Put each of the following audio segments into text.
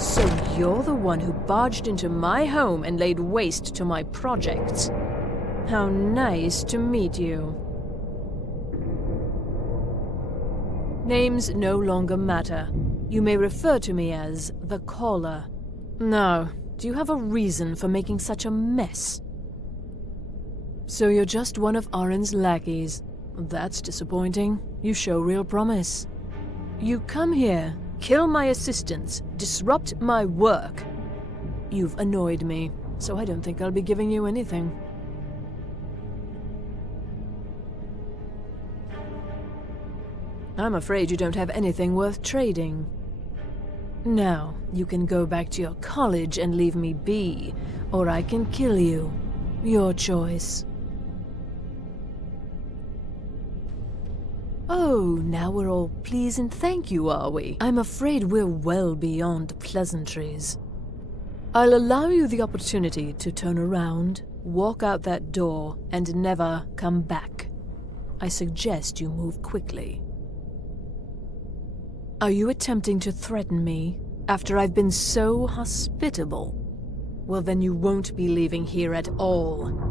So you're the one who barged into my home and laid waste to my projects. How nice to meet you. Names no longer matter. You may refer to me as the Caller. Now, do you have a reason for making such a mess? So you're just one of Arin's lackeys. That's disappointing. You show real promise. You come here, kill my assistants, disrupt my work. You've annoyed me, so I don't think I'll be giving you anything. I'm afraid you don't have anything worth trading. Now, you can go back to your college and leave me be, or I can kill you. Your choice. Oh, now we're all please and thank you, are we? I'm afraid we're well beyond pleasantries. I'll allow you the opportunity to turn around, walk out that door, and never come back. I suggest you move quickly. Are you attempting to threaten me after I've been so hospitable? Well, then you won't be leaving here at all.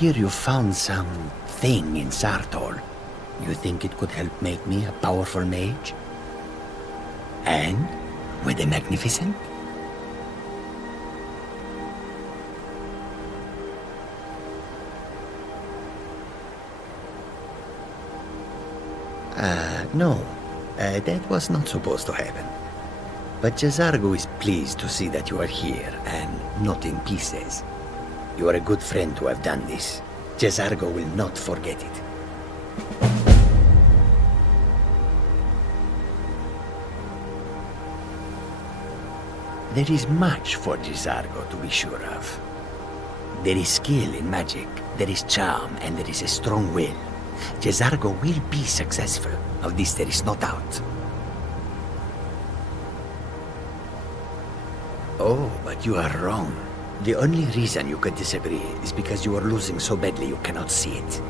hear you found some thing in Sartol. You think it could help make me a powerful mage? And were they magnificent? No. That was not supposed to happen. But Jazargo is pleased to see that you are here, and not in pieces. You are a good friend to have done this. Jazargo will not forget it. There is much for Jazargo to be sure of. There is skill in magic, there is charm, and there is a strong will. Jazargo will be successful. Of this there is no doubt. Oh, but you are wrong. The only reason you could disagree is because you are losing so badly you cannot see it.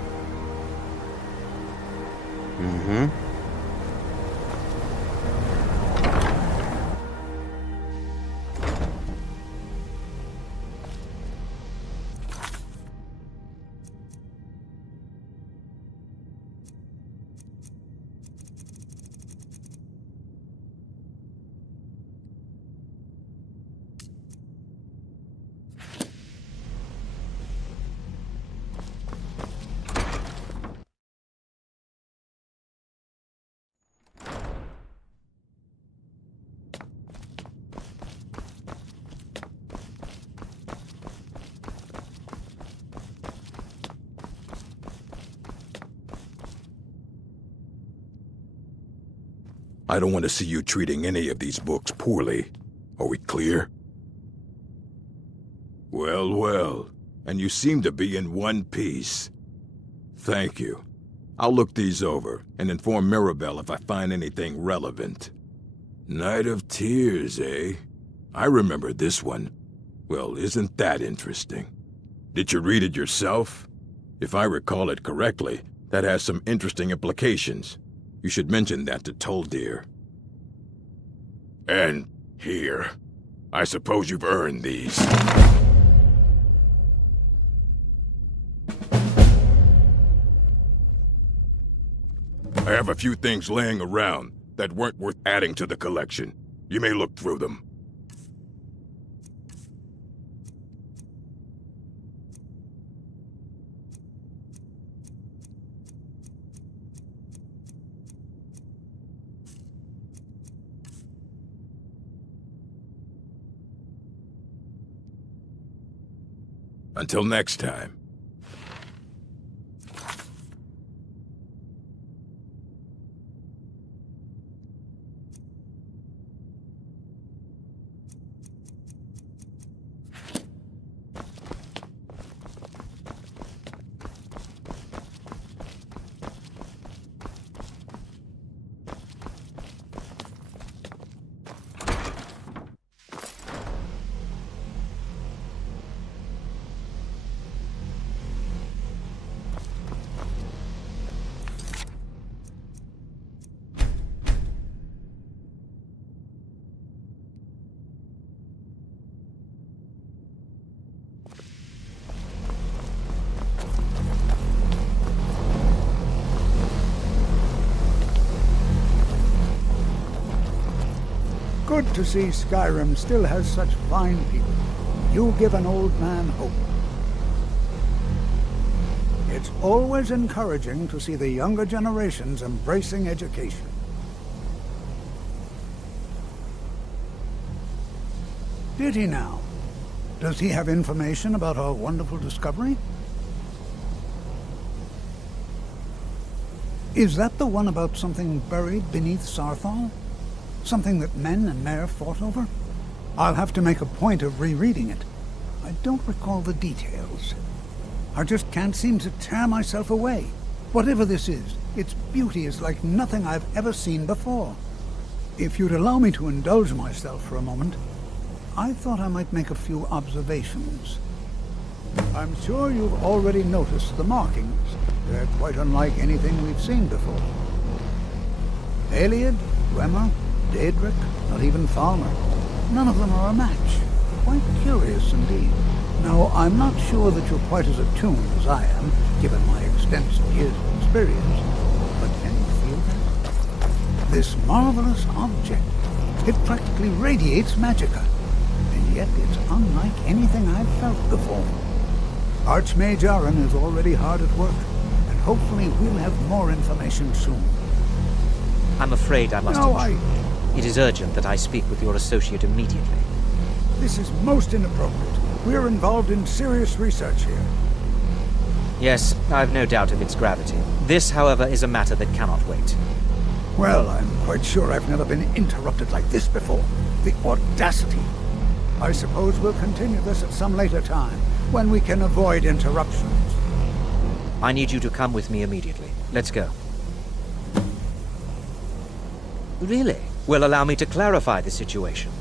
I don't want to see you treating any of these books poorly. Are we clear? Well, well. And you seem to be in one piece. Thank you. I'll look these over and inform Mirabelle if I find anything relevant. Night of Tears, eh? I remember this one. Well, isn't that interesting? Did you read it yourself? If I recall it correctly, that has some interesting implications. You should mention that to Toldir. And here. I suppose you've earned these. I have a few things laying around that weren't worth adding to the collection. You may look through them. Until next time. Good to see Skyrim still has such fine people. You give an old man hope. It's always encouraging to see the younger generations embracing education. Did he now? Does he have information about our wonderful discovery? Is that the one about something buried beneath Sarthal? Something that men and Mare fought over? I'll have to make a point of rereading it. I don't recall the details. I just can't seem to tear myself away. Whatever this is, its beauty is like nothing I've ever seen before. If you'd allow me to indulge myself for a moment, I thought I might make a few observations. I'm sure you've already noticed the markings. They're quite unlike anything we've seen before. Aliad, Bremer, Daedric, not even Falmer. None of them are a match. Quite curious indeed. Now, Now, I'm not sure that you're quite as attuned as I am, given my extensive years of experience, but can you feel that? This marvelous object, it practically radiates magicka, and yet it's unlike anything I've felt before. Archmage Aaron is already hard at work, and hopefully we'll have more information soon. I'm afraid I must... No, It is urgent that I speak with your associate immediately. This is most inappropriate. We're involved in serious research here. Yes, I've no doubt of its gravity. This, however, is a matter that cannot wait. Well, I'm quite sure I've never been interrupted like this before. The audacity. I suppose we'll continue this at some later time, when we can avoid interruptions. I need you to come with me immediately. Let's go. Really? Well, allow me to clarify the situation.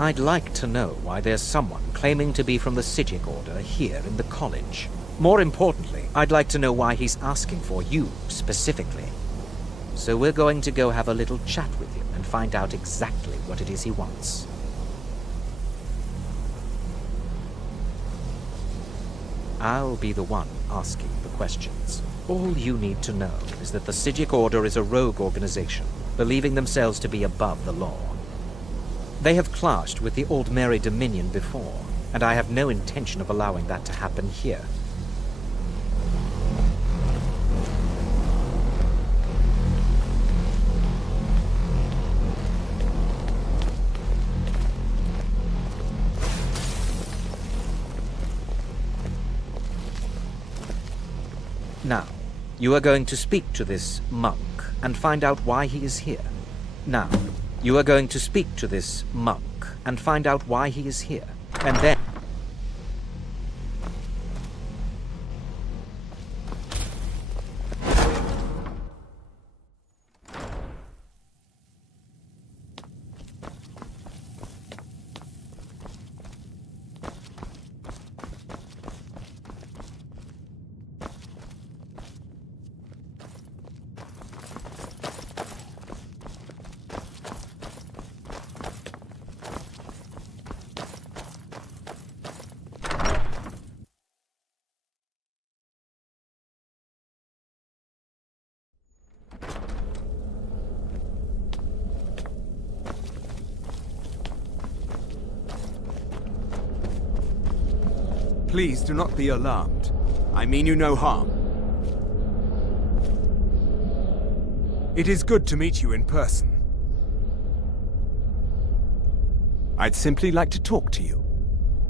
I'd like to know why there's someone claiming to be from the Psijic Order here in the college. More importantly, I'd like to know why he's asking for you, specifically. So we're going to go have a little chat with him and find out exactly what it is he wants. I'll be the one asking the questions. All you need to know is that the Psijic Order is a rogue organization, believing themselves to be above the law. They have clashed with the Old Mary Dominion before, and I have no intention of allowing that to happen here. Now, you are going to speak to this monk and find out why he is here. Now, you are going to speak to this monk and find out why he is here. And then... Please do not be alarmed. I mean you no harm. It is good to meet you in person. I'd simply like to talk to you.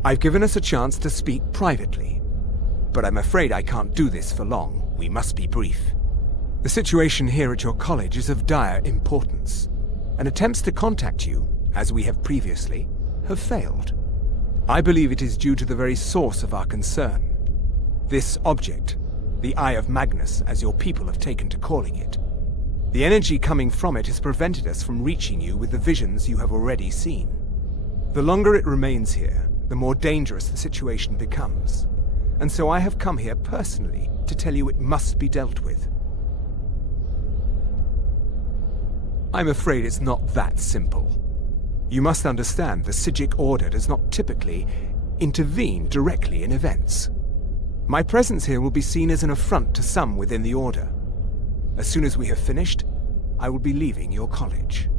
I've given us a chance to speak privately, but I'm afraid I can't do this for long. We must be brief. The situation here at your college is of dire importance, and attempts to contact you, as we have previously, have failed. I believe it is due to the very source of our concern. This object, the Eye of Magnus, as your people have taken to calling it. The energy coming from it has prevented us from reaching you with the visions you have already seen. The longer it remains here, the more dangerous the situation becomes. And so I have come here personally to tell you it must be dealt with. I'm afraid it's not that simple. You must understand the Psijic Order does not typically intervene directly in events. My presence here will be seen as an affront to some within the Order. As soon as we have finished, I will be leaving your college.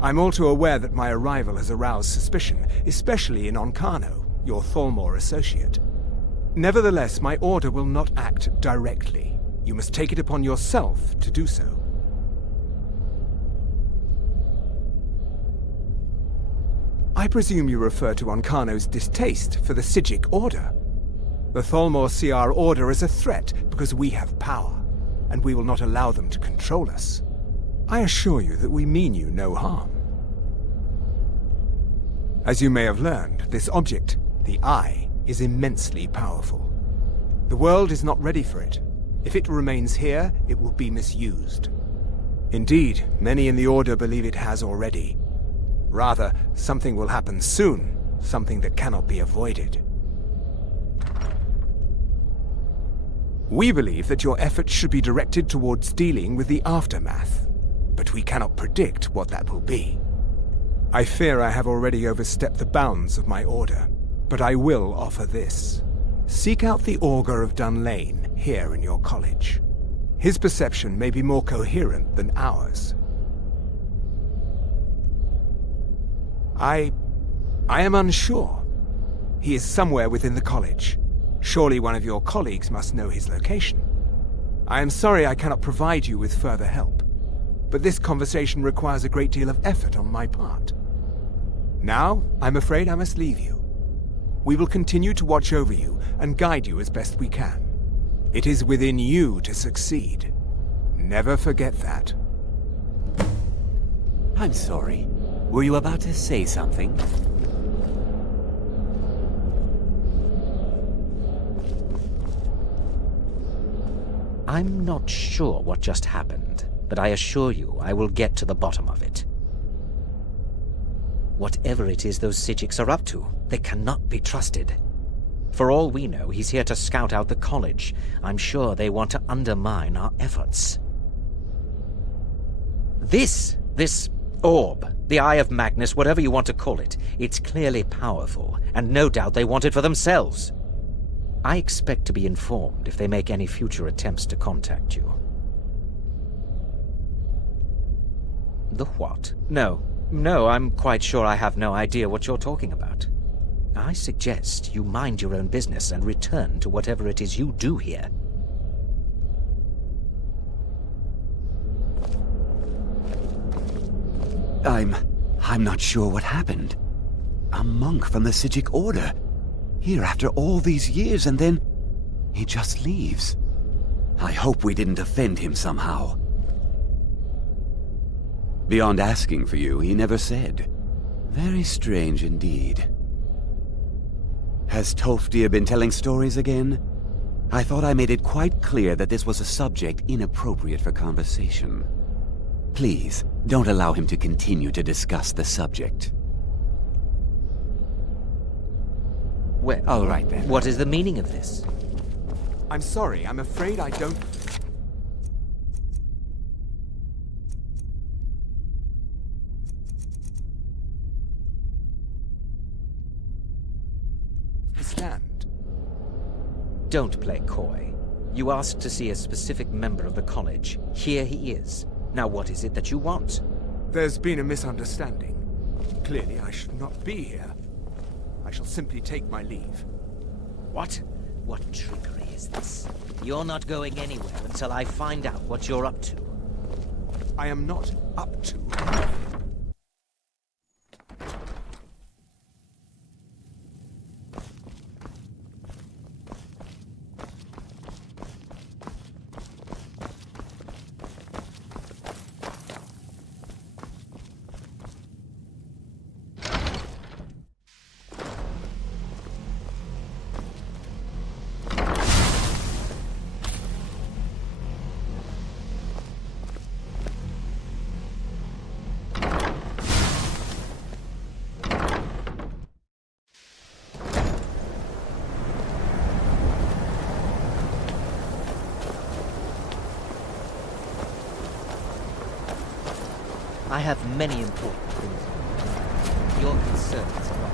I'm all too aware that my arrival has aroused suspicion, especially in Onkano, your Thalmor associate. Nevertheless, my Order will not act directly. You must take it upon yourself to do so. I presume you refer to Onkano's distaste for the Psijic Order. The Thalmor see our Order as a threat because we have power, and we will not allow them to control us. I assure you that we mean you no harm. As you may have learned, this object, the Eye, is immensely powerful. The world is not ready for it. If it remains here, it will be misused. Indeed, many in the Order believe it has already. Rather, something will happen soon, something that cannot be avoided. We believe that your efforts should be directed towards dealing with the aftermath, but we cannot predict what that will be. I fear I have already overstepped the bounds of my Order. But I will offer this. Seek out the Augur of Dunlane here in your college. His perception may be more coherent than ours. I am unsure. He is somewhere within the college. Surely one of your colleagues must know his location. I am sorry I cannot provide you with further help, but this conversation requires a great deal of effort on my part. Now, I'm afraid I must leave you. We will continue to watch over you and guide you as best we can. It is within you to succeed. Never forget that. I'm sorry. Were you about to say something? I'm not sure what just happened, but I assure you I will get to the bottom of it. Whatever it is those Psijics are up to, they cannot be trusted. For all we know, he's here to scout out the college. I'm sure they want to undermine our efforts. This orb, the Eye of Magnus, whatever you want to call it, it's clearly powerful, and no doubt they want it for themselves. I expect to be informed if they make any future attempts to contact you. The what? No, I'm quite sure I have no idea what you're talking about. I suggest you mind your own business and return to whatever it is you do here. I'm not sure what happened. A monk from the Psijic Order. Here after all these years, and then he just leaves. I hope we didn't offend him somehow. Beyond asking for you, he never said. Very strange indeed. Has Toftir been telling stories again? I thought I made it quite clear that this was a subject inappropriate for conversation. Please, don't allow him to continue to discuss the subject. Well, all right then. What is the meaning of this? I'm sorry, I'm afraid I don't... Stand. Don't play coy. You asked to see a specific member of the college. Here he is. Now what is it that you want? There's been a misunderstanding. Clearly I should not be here. I shall simply take my leave. What? What trickery is this? You're not going anywhere until I find out what you're up to. I am not up to... I have many important things. Your concerns are not...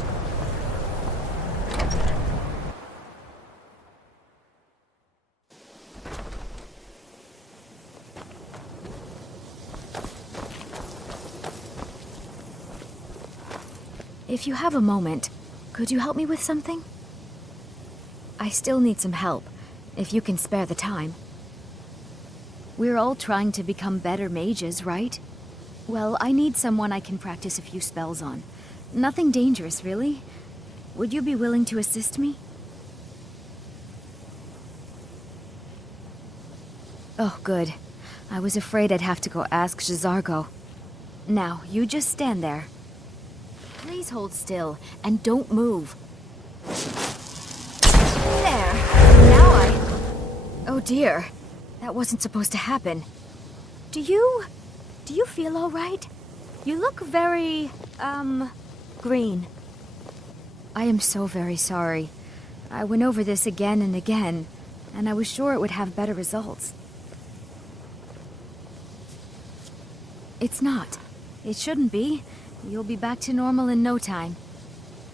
If you have a moment, could you help me with something? I still need some help, if you can spare the time. We're all trying to become better mages, right? Well, I need someone I can practice a few spells on. Nothing dangerous, really. Would you be willing to assist me? Oh, good. I was afraid I'd have to go ask J'zargo. Now, you just stand there. Please hold still, and don't move. There! Now Oh dear. That wasn't supposed to happen. Do you feel all right? You look very, green. I am so very sorry. I went over this again and again, and I was sure it would have better results. It's not. It shouldn't be. You'll be back to normal in no time.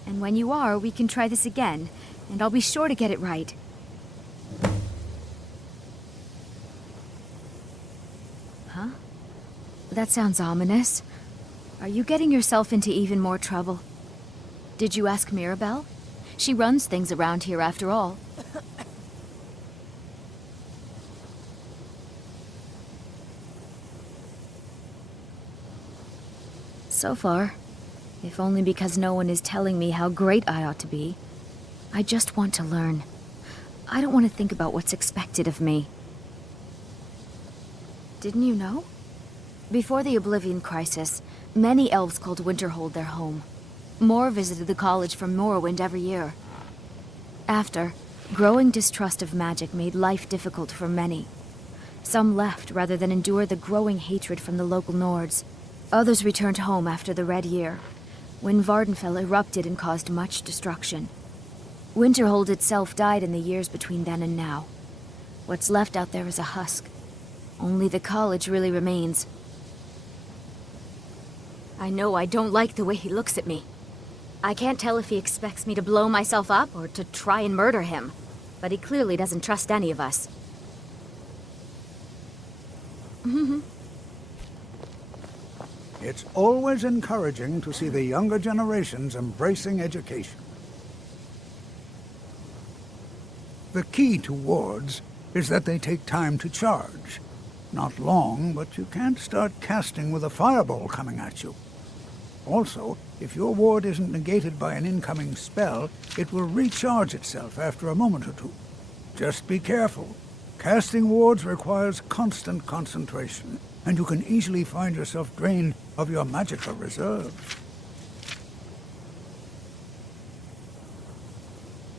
And when you are, we can try this again, and I'll be sure to get it right. Huh? That sounds ominous. Are you getting yourself into even more trouble? Did you ask Mirabelle? She runs things around here after all. So far, if only because no one is telling me how great I ought to be. I just want to learn. I don't want to think about what's expected of me. Didn't you know? Before the Oblivion Crisis, many elves called Winterhold their home. More visited the college from Morrowind every year. After, growing distrust of magic made life difficult for many. Some left rather than endure the growing hatred from the local Nords. Others returned home after the Red Year, when Vardenfell erupted and caused much destruction. Winterhold itself died in the years between then and now. What's left out there is a husk. Only the college really remains. I know I don't like the way he looks at me. I can't tell if he expects me to blow myself up or to try and murder him, but he clearly doesn't trust any of us. It's always encouraging to see the younger generations embracing education. The key to wards is that they take time to charge. Not long, but you can't start casting with a fireball coming at you. Also, if your ward isn't negated by an incoming spell, it will recharge itself after a moment or two. Just be careful. Casting wards requires constant concentration, and you can easily find yourself drained of your magical reserves.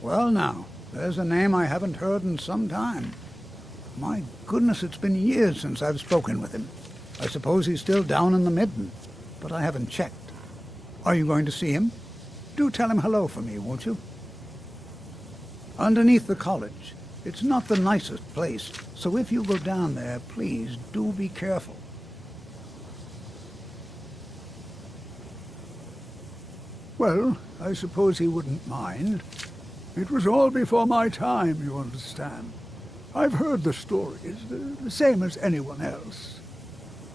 Well now, there's a name I haven't heard in some time. My goodness, it's been years since I've spoken with him. I suppose he's still down in the Midden, but I haven't checked. Are you going to see him? Do tell him hello for me, won't you? Underneath the college. It's not the nicest place, so if you go down there, please do be careful. Well, I suppose he wouldn't mind. It was all before my time, you understand. I've heard the stories, the same as anyone else.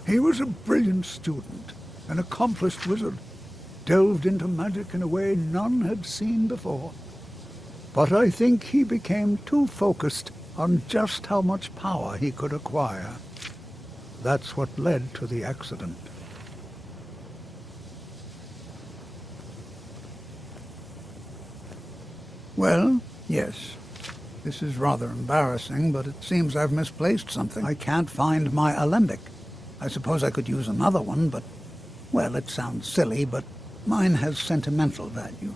He was a brilliant student, an accomplished wizard, delved into magic in a way none had seen before. But I think he became too focused on just how much power he could acquire. That's what led to the accident. Well, yes. This is rather embarrassing, but it seems I've misplaced something. I can't find my alembic. I suppose I could use another one, but, well, it sounds silly, but mine has sentimental value.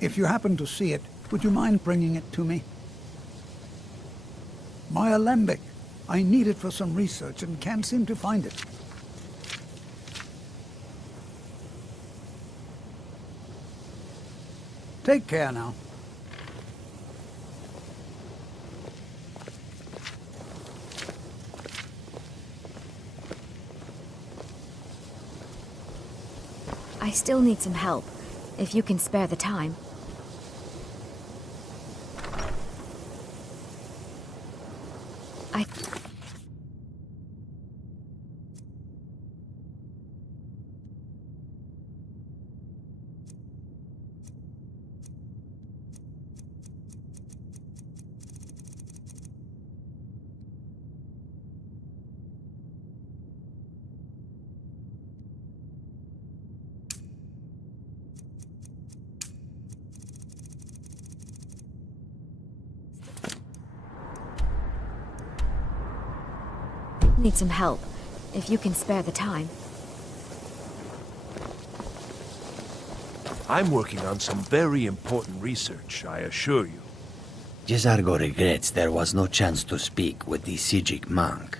If you happen to see it, would you mind bringing it to me? My alembic. I need it for some research and can't seem to find it. Take care now. I still need some help, if you can spare the time. Need some help, if you can spare the time. I'm working on some very important research, I assure you. Jezargo regrets there was no chance to speak with the Sijic monk.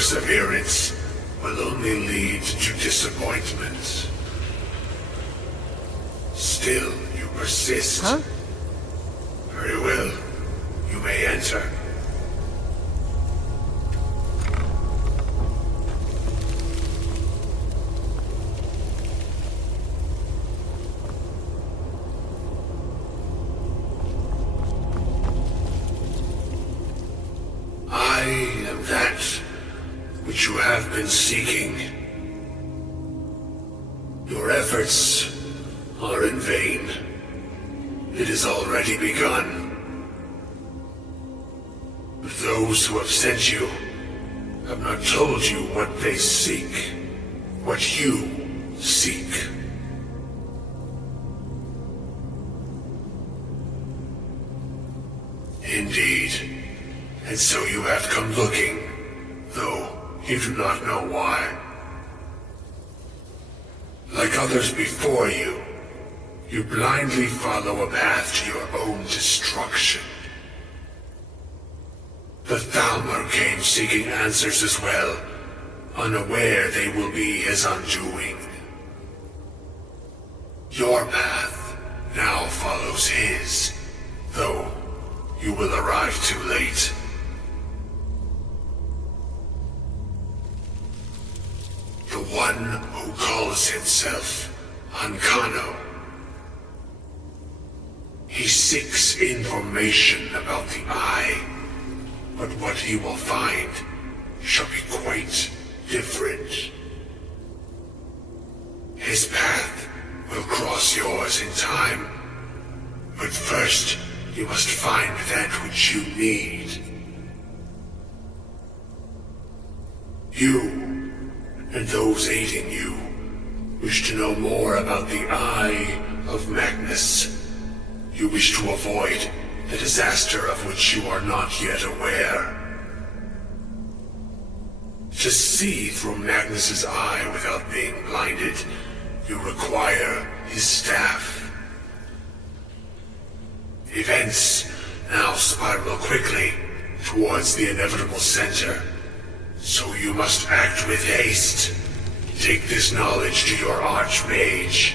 perseverance will only lead to disappointment. Still, you persist. Huh? Very well. You may enter. I am that which you have been seeking. Your efforts are in vain. It has already begun. But those who have sent you have not told you what they seek, what you seek. Indeed. And so you have come looking, though you do not know why. Like others before you, you blindly follow a path to your own destruction. The Thalmor came seeking answers as well, unaware they will be his undoing. Your path now follows his, though you will arrive too late. The one who calls himself Ancano. He seeks information about the Eye, but what he will find shall be quite different. His path will cross yours in time, but first you must find that which you need. You and those aiding you wish to know more about the Eye of Magnus. You wish to avoid the disaster of which you are not yet aware. To see through Magnus's eye without being blinded, you require his staff. Events now spiral quickly towards the inevitable center. So you must act with haste. Take this knowledge to your Archmage.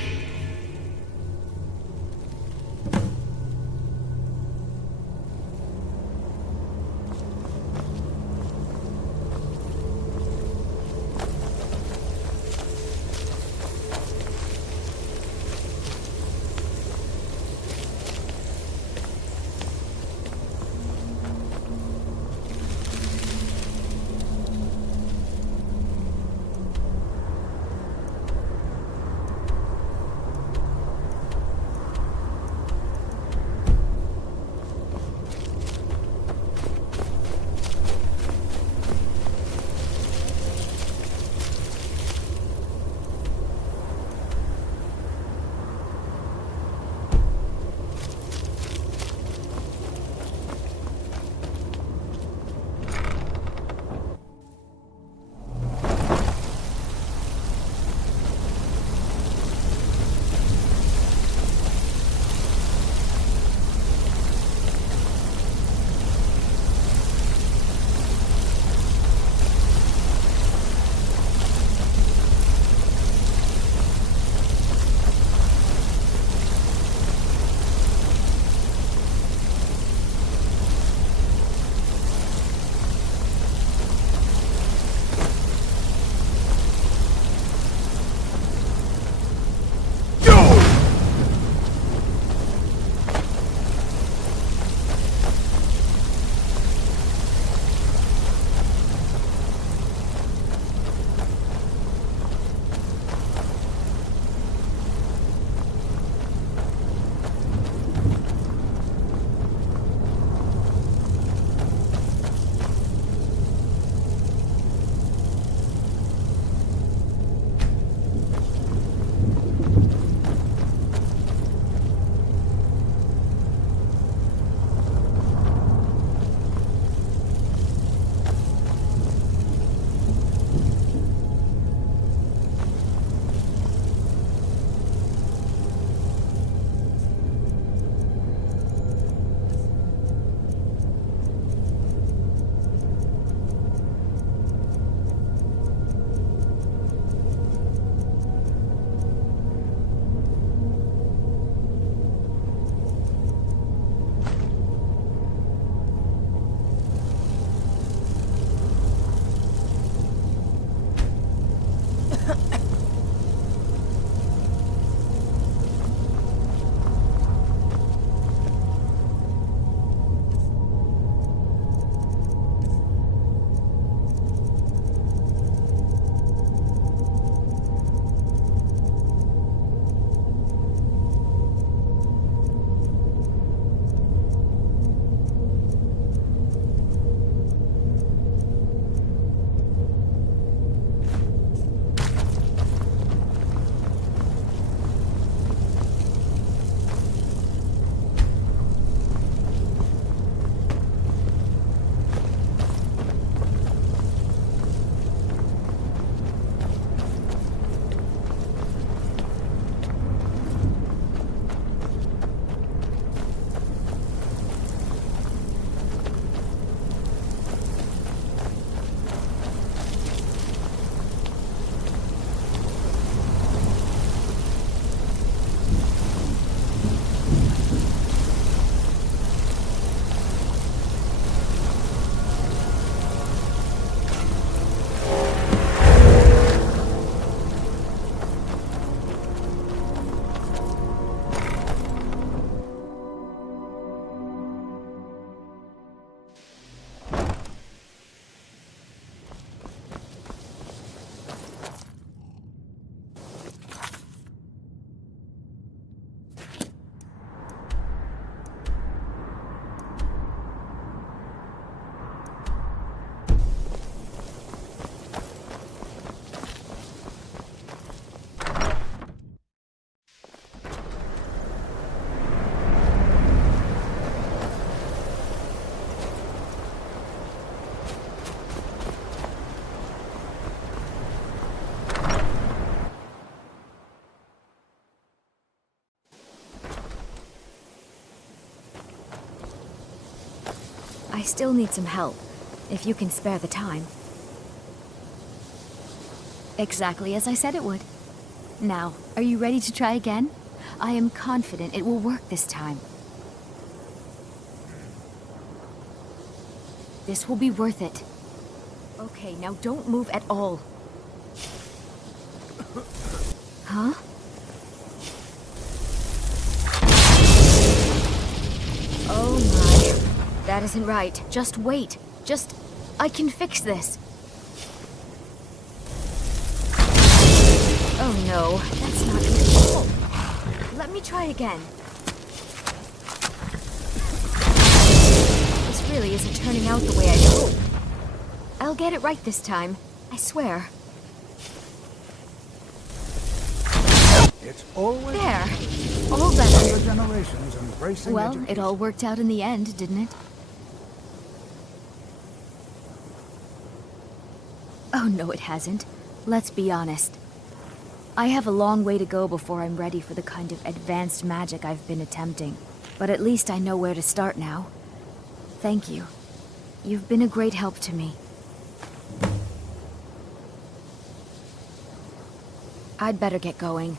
I still need some help, if you can spare the time. Exactly as I said it would. Now, are you ready to try again? I am confident it will work this time. This will be worth it. Okay, now don't move at all. Huh? Oh my. That isn't right. Just wait. I can fix this. Oh no, that's not good at all. Let me try again. This really isn't turning out the way I hoped. I'll get it right this time. I swear. It's always There. All better. younger generations embracing Well, education. it all worked out in the end, didn't it? Oh no, it hasn't. Let's be honest. I have a long way to go before I'm ready for the kind of advanced magic I've been attempting. But at least I know where to start now. Thank you. You've been a great help to me. I'd better get going.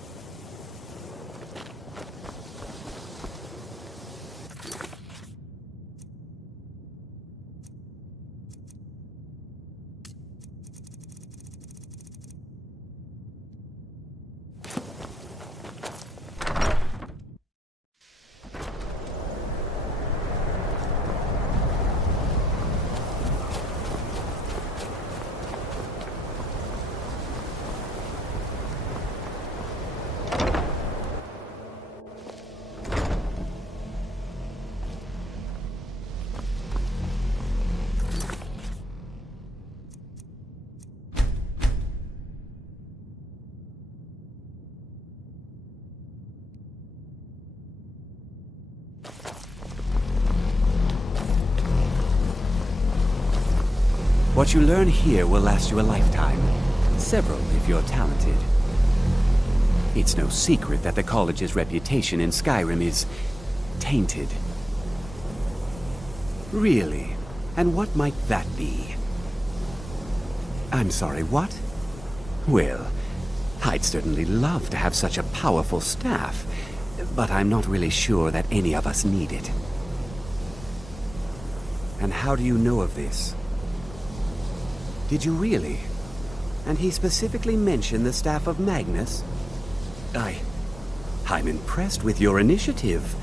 What you learn here will last you a lifetime. Several, if you're talented. It's no secret that the college's reputation in Skyrim is tainted. Really? And what might that be? I'm sorry, what? Well, I'd certainly love to have such a powerful staff, but I'm not really sure that any of us need it. And how do you know of this? Did you really? And he specifically mentioned the staff of Magnus? I'm impressed with your initiative.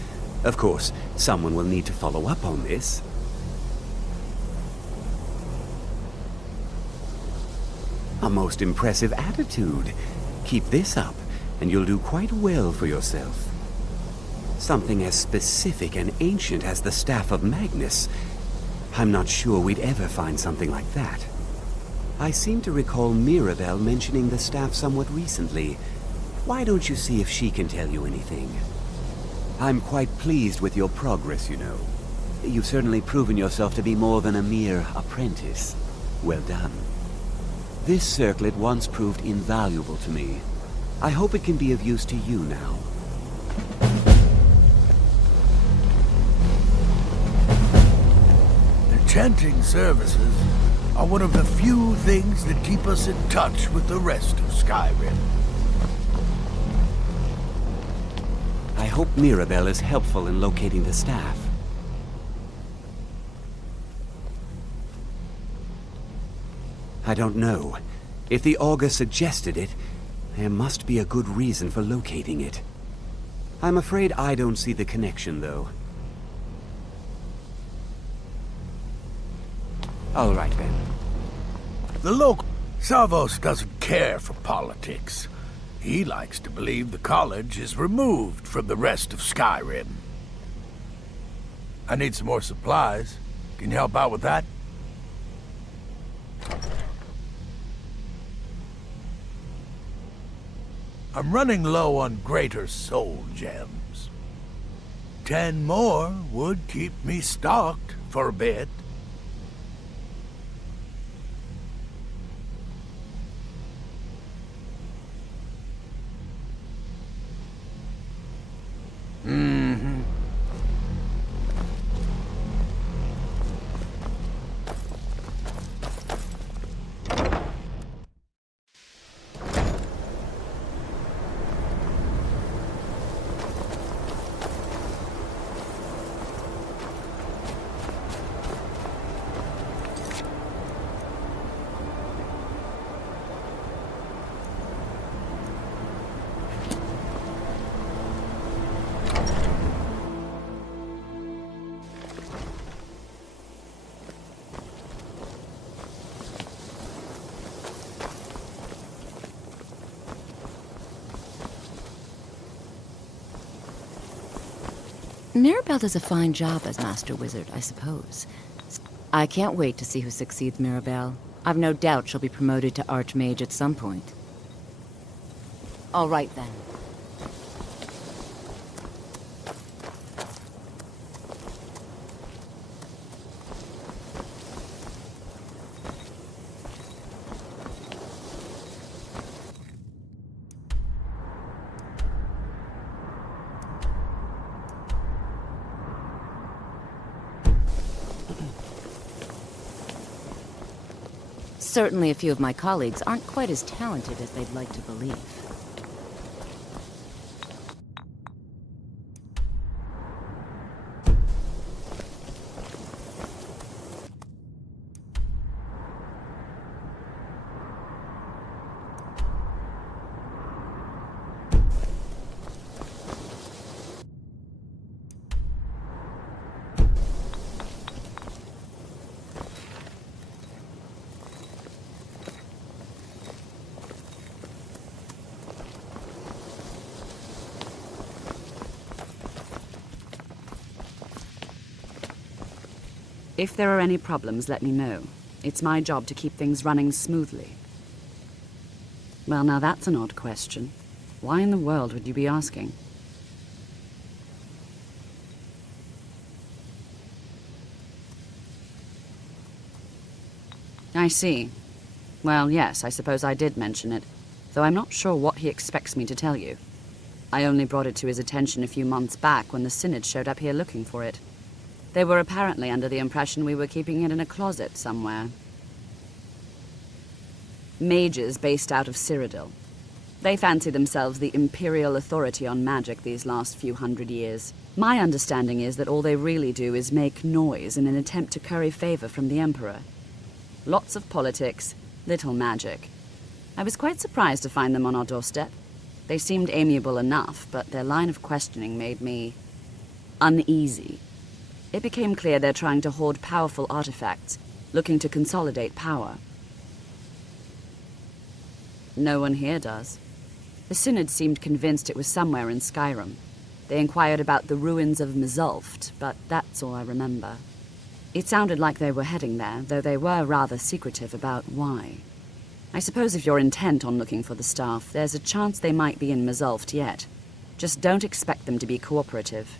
Of course, someone will need to follow up on this. A most impressive attitude. Keep this up, and you'll do quite well for yourself. Something as specific and ancient as the Staff of Magnus. I'm not sure we'd ever find something like that. I seem to recall Mirabelle mentioning the staff somewhat recently. Why don't you see if she can tell you anything? I'm quite pleased with your progress, you know. You've certainly proven yourself to be more than a mere apprentice. Well done. This circlet once proved invaluable to me. I hope it can be of use to you now. The chanting services are one of the few things that keep us in touch with the rest of Skyrim. I hope Mirabelle is helpful in locating the staff. I don't know. If the augur suggested it, there must be a good reason for locating it. I'm afraid I don't see the connection, though. All right, then. The local Savos doesn't care for politics. He likes to believe the college is removed from the rest of Skyrim. I need some more supplies. Can you help out with that? I'm running low on greater soul gems. 10 more would keep me stocked for a bit. Mirabelle does a fine job as Master Wizard, I suppose. I can't wait to see who succeeds Mirabelle. I've no doubt she'll be promoted to Archmage at some point. All right, then. Certainly a few of my colleagues aren't quite as talented as they'd like to believe. If there are any problems, let me know. It's my job to keep things running smoothly. Well, now that's an odd question. Why in the world would you be asking? I see. Well, yes, I suppose I did mention it, though I'm not sure what he expects me to tell you. I only brought it to his attention a few months back when the Synod showed up here looking for it. They were apparently under the impression we were keeping it in a closet somewhere. Mages based out of Cyrodiil. They fancy themselves the imperial authority on magic these last few hundred years. My understanding is that all they really do is make noise in an attempt to curry favor from the Emperor. Lots of politics, little magic. I was quite surprised to find them on our doorstep. They seemed amiable enough, but their line of questioning made me uneasy. It became clear they're trying to hoard powerful artifacts, looking to consolidate power. No one here does. The Synod seemed convinced it was somewhere in Skyrim. They inquired about the ruins of Mizulft, but that's all I remember. It sounded like they were heading there, though they were rather secretive about why. I suppose if you're intent on looking for the staff, there's a chance they might be in Mizulft yet. Just don't expect them to be cooperative.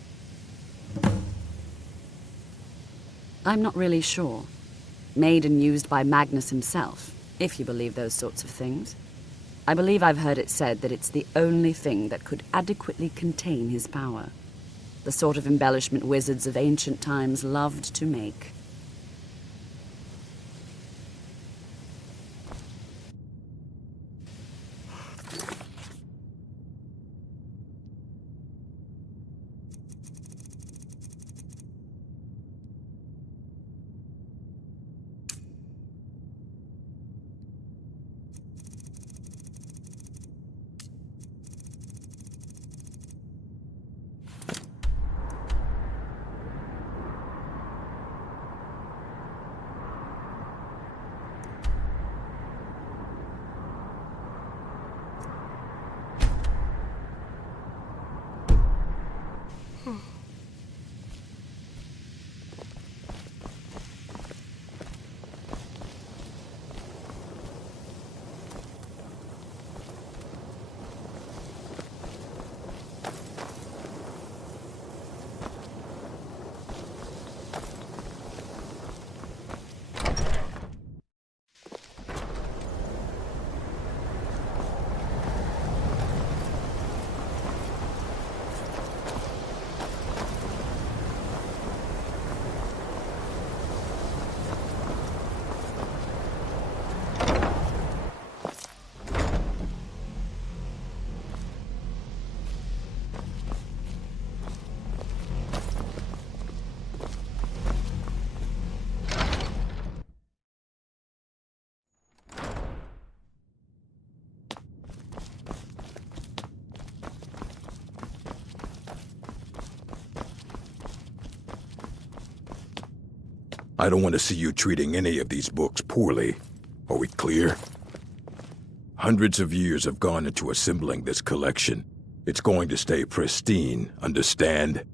I'm not really sure. Made and used by Magnus himself, if you believe those sorts of things. I believe I've heard it said that it's the only thing that could adequately contain his power. The sort of embellishment wizards of ancient times loved to make. I don't want to see you treating any of these books poorly. Are we clear? Hundreds of years have gone into assembling this collection. It's going to stay pristine, understand?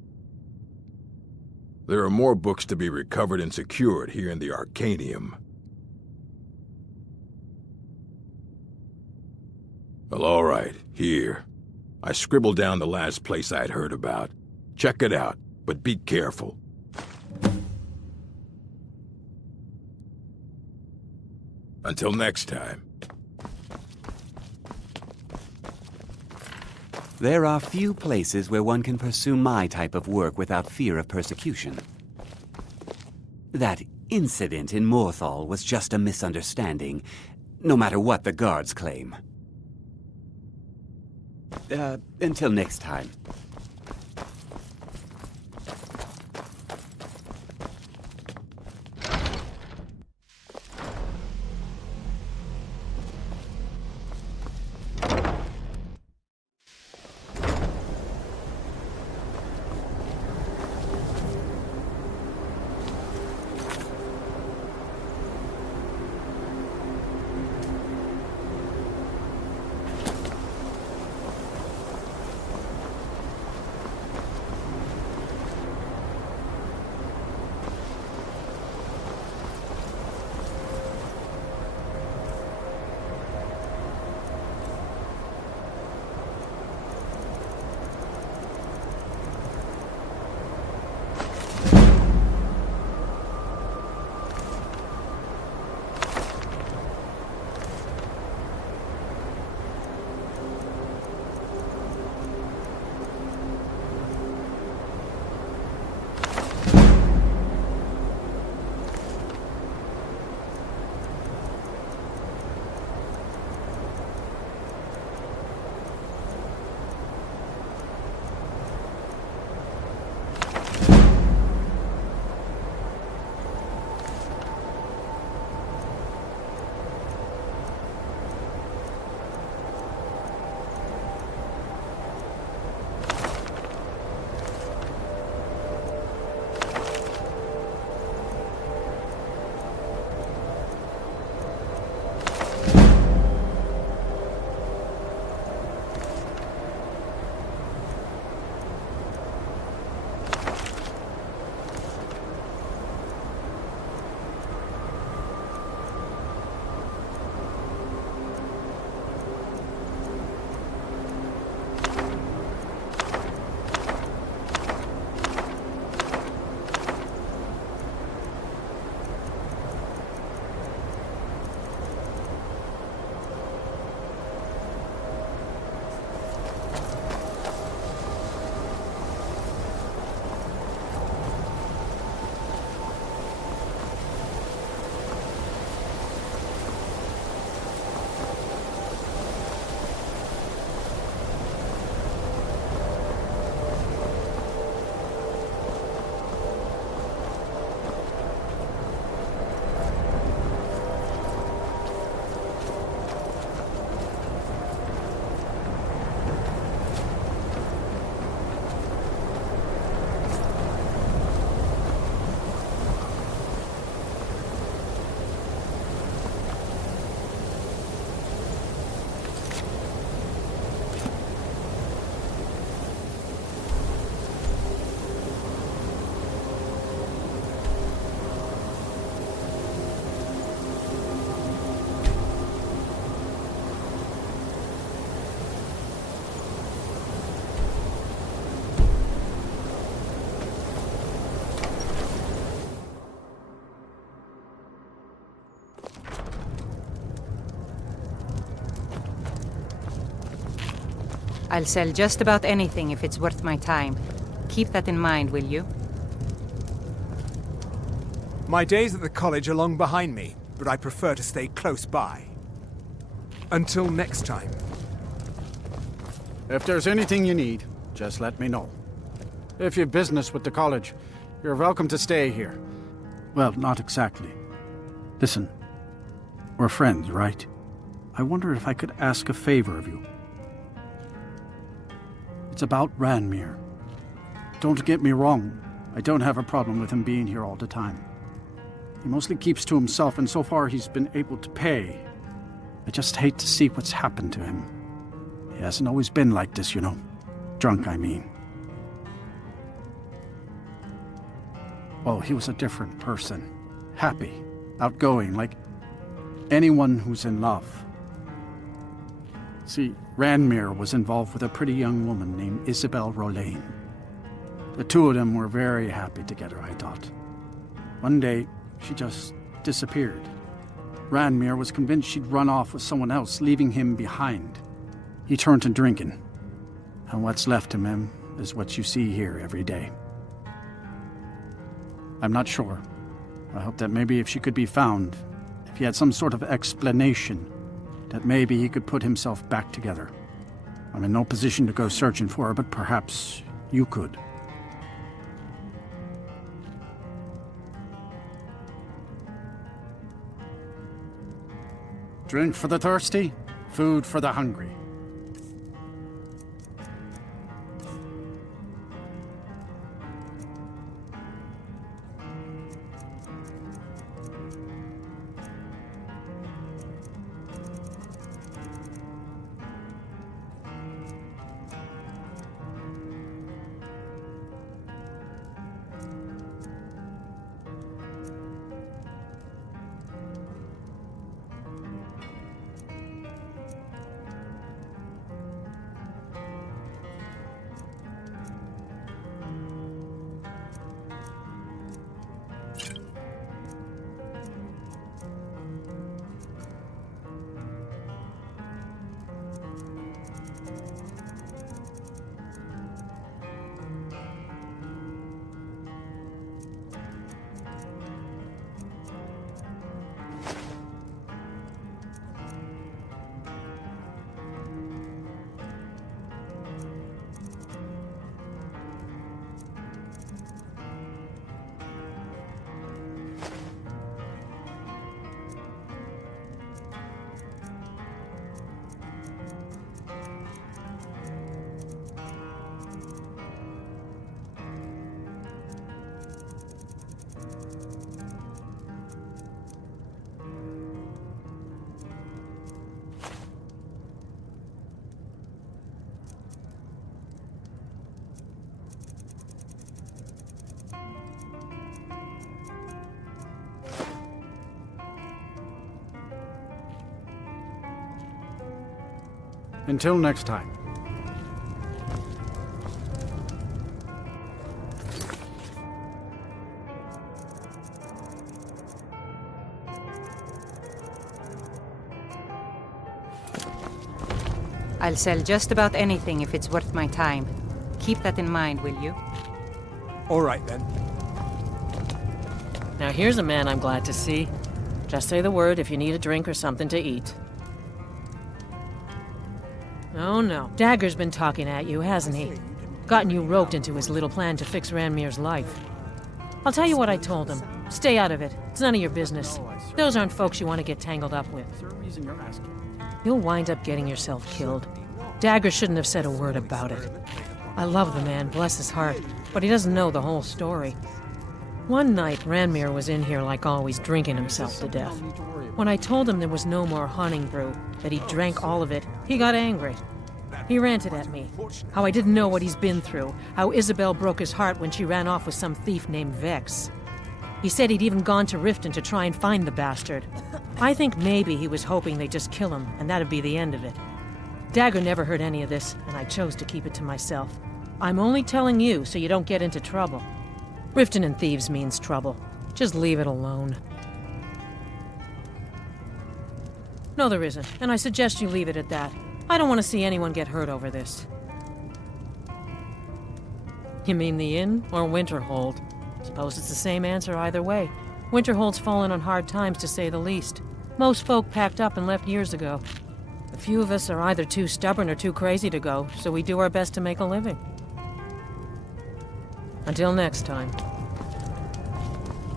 There are more books to be recovered and secured here in the Arcanium. Well, all right, here. I scribbled down the last place I'd heard about. Check it out, but be careful. Until next time. There are few places where one can pursue my type of work without fear of persecution. That incident in Morthal was just a misunderstanding, no matter what the guards claim. Until next time. I'll sell just about anything if it's worth my time. Keep that in mind, will you? My days at the college are long behind me, but I prefer to stay close by. Until next time. If there's anything you need, just let me know. If you've business with the college, you're welcome to stay here. Well, not exactly. Listen, we're friends, right? I wonder if I could ask a favor of you. It's about Ranmir. Don't get me wrong, I don't have a problem with him being here all the time. He mostly keeps to himself, and so far he's been able to pay. I just hate to see what's happened to him. He hasn't always been like this, you know. Drunk, I mean. Oh, he was a different person. Happy, outgoing, like anyone who's in love. See, Ranmir was involved with a pretty young woman named Isabel Rolain. The two of them were very happy together, I thought. One day, she just disappeared. Ranmir was convinced she'd run off with someone else, leaving him behind. He turned to drinking. And what's left of him is what you see here every day. I'm not sure. I hope that maybe if she could be found, if he had some sort of explanation, that maybe he could put himself back together. I'm in no position to go searching for her, but perhaps you could. Drink for the thirsty, food for the hungry. Until next time. I'll sell just about anything if it's worth my time. Keep that in mind, will you? All right, then. Now here's a man I'm glad to see. Just say the word if you need a drink or something to eat. Oh no, Dagger's been talking at you, hasn't he? Gotten you roped into his little plan to fix Ranmir's life. I'll tell you what I told him. Stay out of it. It's none of your business. Those aren't folks you want to get tangled up with. You'll wind up getting yourself killed. Dagger shouldn't have said a word about it. I love the man, bless his heart, but he doesn't know the whole story. One night, Ranmir was in here like always, drinking himself to death. When I told him there was no more hunting brew, that he drank all of it, he got angry. He ranted at me, how I didn't know what he's been through, how Isabel broke his heart when she ran off with some thief named Vex. He said he'd even gone to Riften to try and find the bastard. I think maybe he was hoping they'd just kill him, and that'd be the end of it. Dagger never heard any of this, and I chose to keep it to myself. I'm only telling you so you don't get into trouble. Riften and thieves means trouble. Just leave it alone. No, there isn't, and I suggest you leave it at that. I don't want to see anyone get hurt over this. You mean the inn or Winterhold? Suppose it's the same answer either way. Winterhold's fallen on hard times, to say the least. Most folk packed up and left years ago. A few of us are either too stubborn or too crazy to go, so we do our best to make a living. Until next time.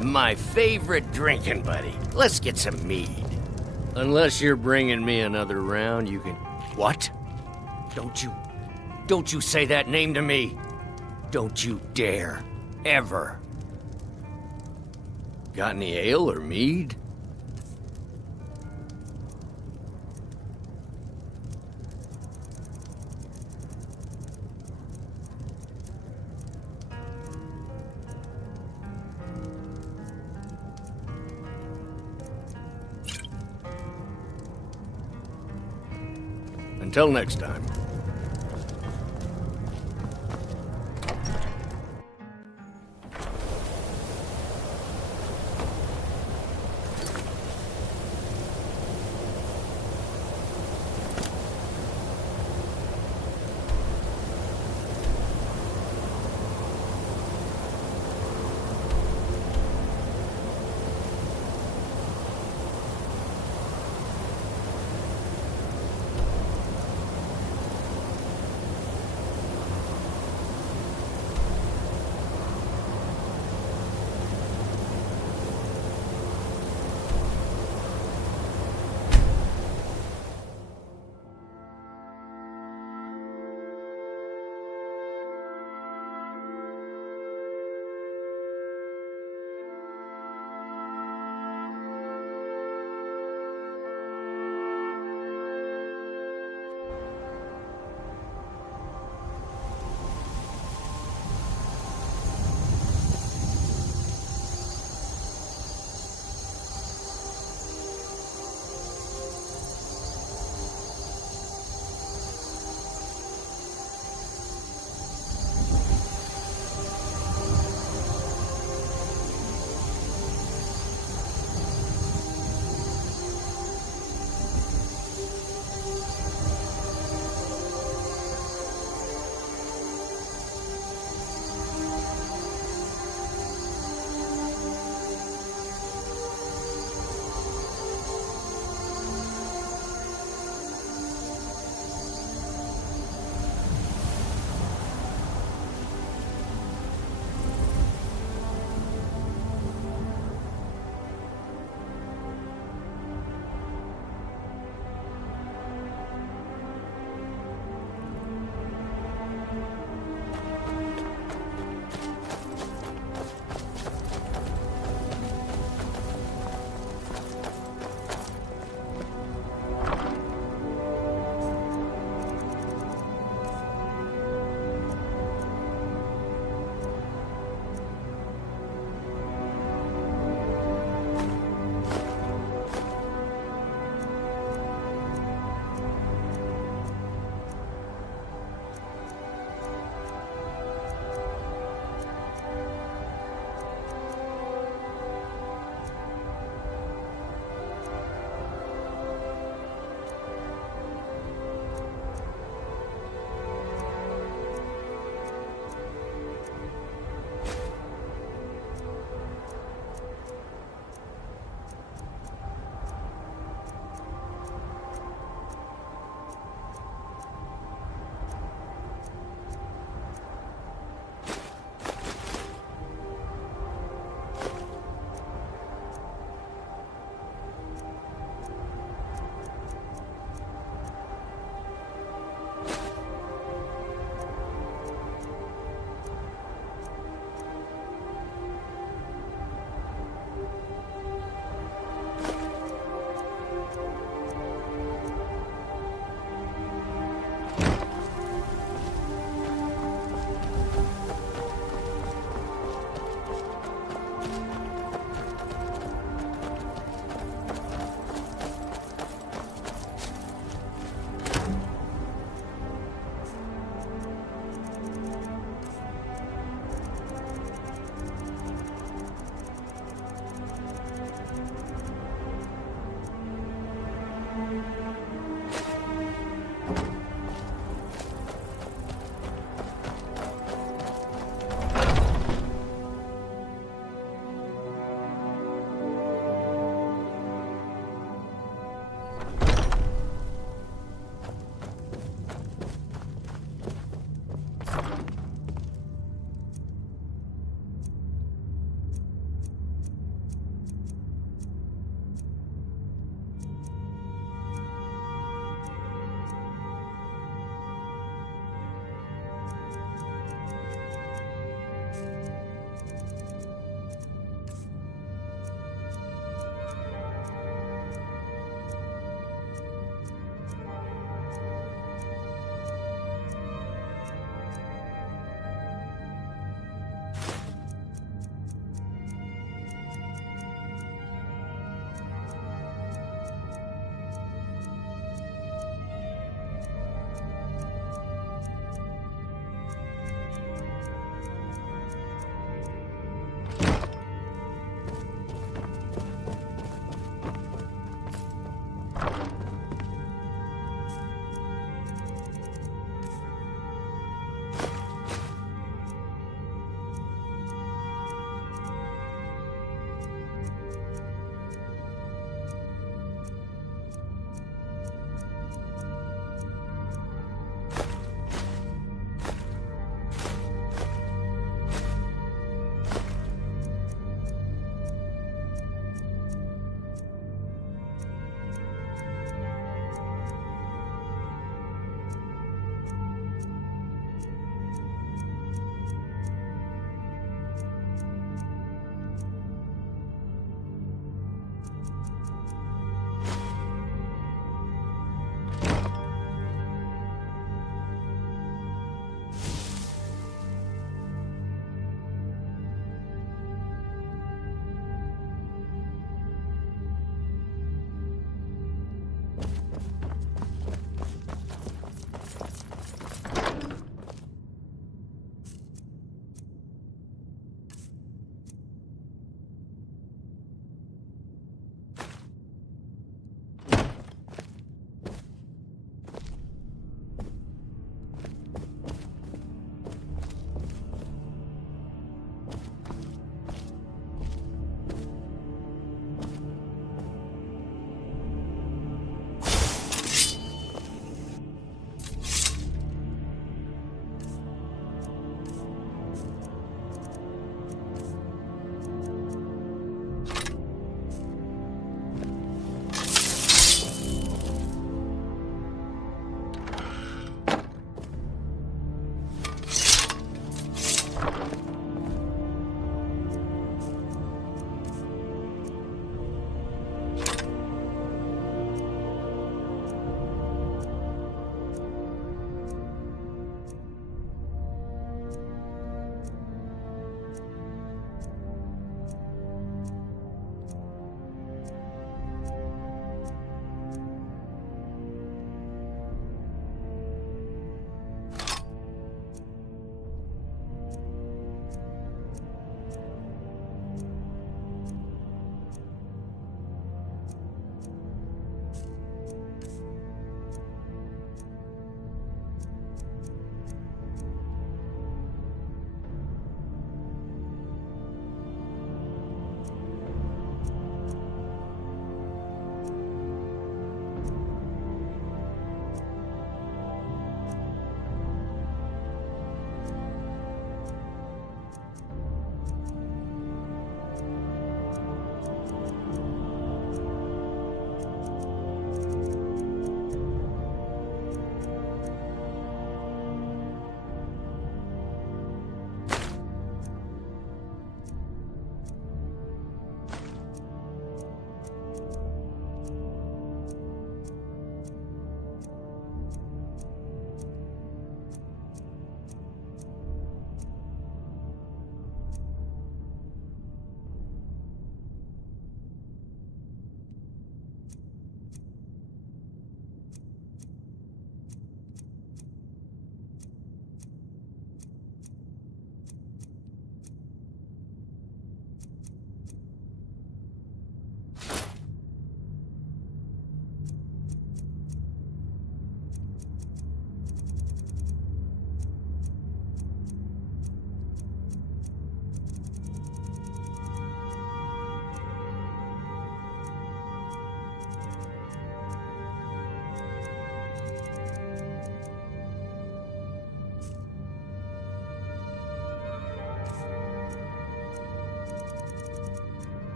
My favorite drinking buddy. Let's get some mead. Unless you're bringing me another round, you can... What? Don't you say that name to me. Don't you dare. Ever. Got any ale or mead? Until next time.